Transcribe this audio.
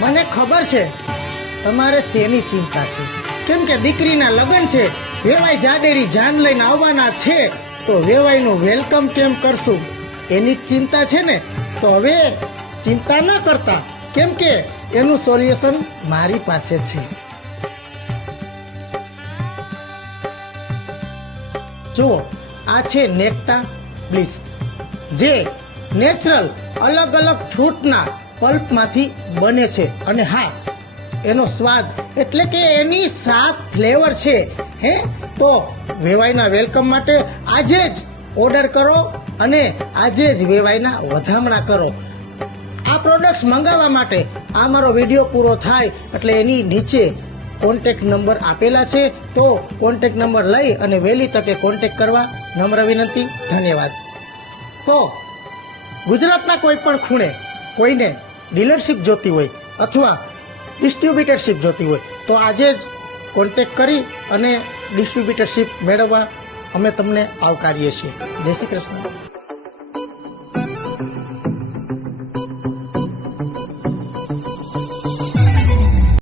મને ખબર છે તમારે શેની ચિંતા છે, કેમ કે દીકરીના લગ્ન છે, વેવાઈ જાડેરી જાન લઈને આવવાના છે, તો વેવાઈનું વેલકમ કેમ કરશું એની જ ચિંતા છે ને. તો હવે ચિંતા ન કરતા, કેમ કે એનું સોલ્યુશન મારી પાસે છે. જુઓ, આ છે નેક્ટા બ્લિસ, જે નેચરલ અલગ અલગ ફ્રૂટના પલ્પમાંથી બને છે. અને હા, એનો સ્વાદ એટલે કે એની 7 ફ્લેવર છે. તો વેવાઈના વેલકમ માટે આજે જ ઓર્ડર કરો અને આજે જ વેવાઈના વધામણા કરો. આ પ્રોડક્ટ્સ મંગાવવા માટે આ મારો વિડીયો પૂરો થાય એટલે એની નીચે કોન્ટેક્ટ નંબર આપેલા છે, તો કોન્ટેક્ટ નંબર લઈ અને વહેલી તકે કોન્ટેક્ટ કરવા નમ્ર વિનંતી. ધન્યવાદ. તો ગુજરાતના કોઈ પણ ખૂણે કોઈને ડીલરશીપ જોતી હોય અથવા ડિસ્ટ્રીબ્યુટરશીપ જોતી હોય તો આજે જ કોન્ટેક્ટ કરી અને ડિસ્ટ્રીબ્યુટરશીપ મેળવવા અમે તમને આવકારીએ છીએ. જય શ્રી કૃષ્ણ.